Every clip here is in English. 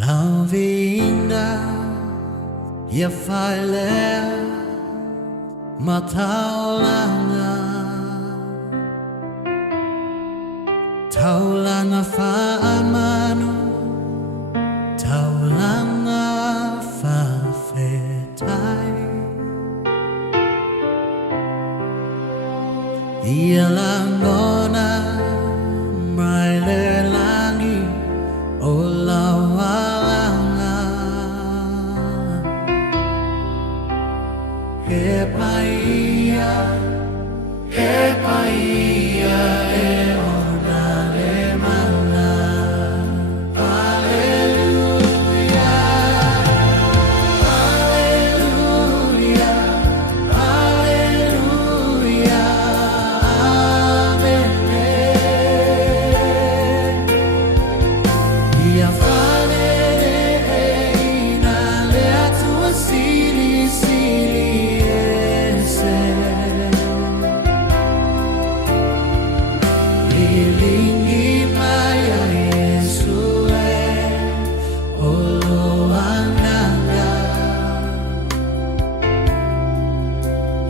La viiga ja faile mataulanga taulanga faamanu taulanga fafetai ialah ngona maile langi olawalanga Kepaia e ona le mana. Alleluia, alleluia, alleluia, amen. Ia fale ina le atua sili Lilingi maya Yesu oloananga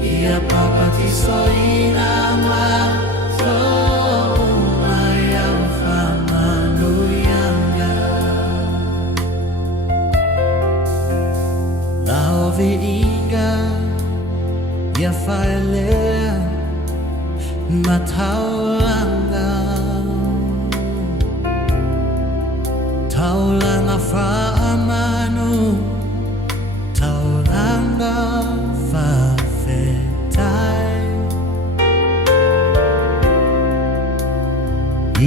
Ia papatiso inama so maya ufamanuyanga Lao viiga ia failea mataulanga taulanga faamanu taulanga fafetai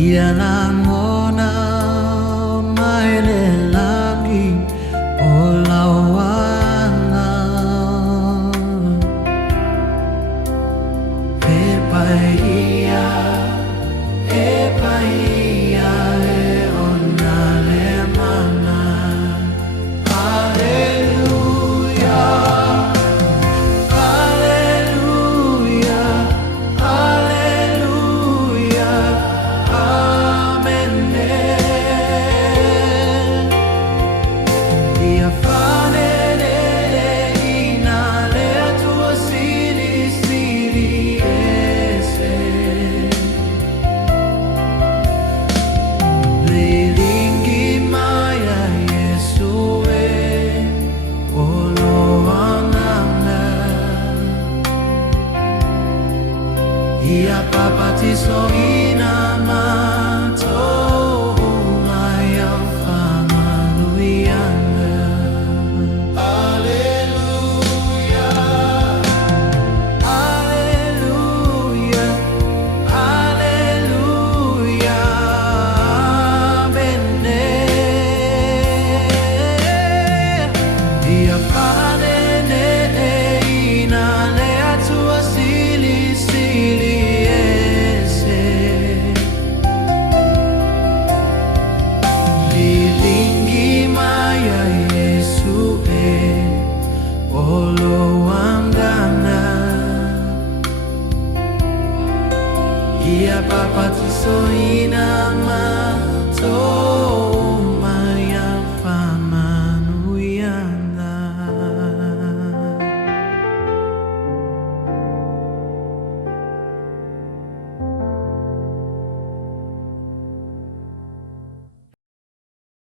ialah